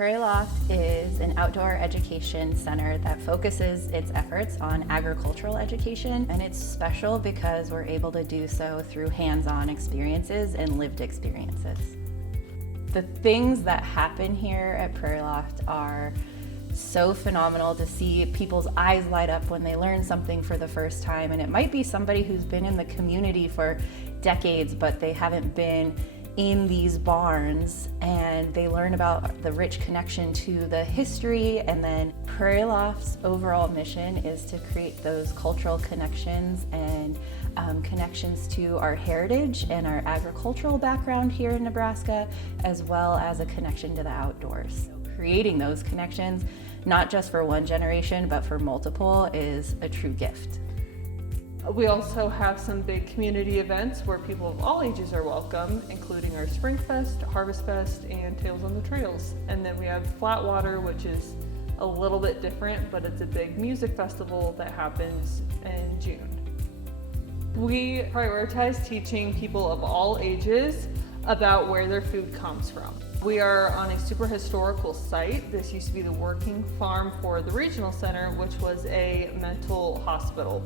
Prairie Loft is an outdoor education center that focuses its efforts on agricultural education, and it's special because we're able to do so through hands-on experiences and lived experiences. The things that happen here at Prairie Loft are so phenomenal to see people's eyes light up when they learn something for the first time, and it might be somebody who's been in the community for decades, but they haven't been in these barns, and they learn about the rich connection to the history. And then Prairie Loft's overall mission is to create those cultural connections and connections to our heritage and our agricultural background here in Nebraska, as well as a connection to the outdoors. Creating those connections, not just for one generation, but for multiple, is a true gift. We also have some big community events where people of all ages are welcome, including our Springfest, Harvestfest, and Tales on the Trails. And then we have Flatwater, which is a little bit different, but it's a big music festival that happens in June. We prioritize teaching people of all ages about where their food comes from. We are on a super historical site. This used to be the working farm for the regional center, which was a mental hospital.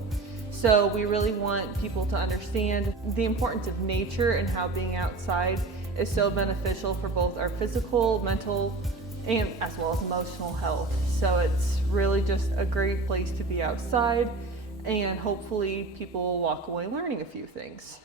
So we really want people to understand the importance of nature and how being outside is so beneficial for both our physical, mental, and as well as emotional health. So it's really just a great place to be outside, and hopefully people will walk away learning a few things.